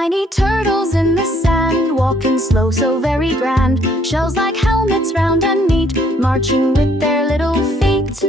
Tiny turtles in the sand, walking slow, so very grand. Shells like helmets, round and neat, marching with their little feet.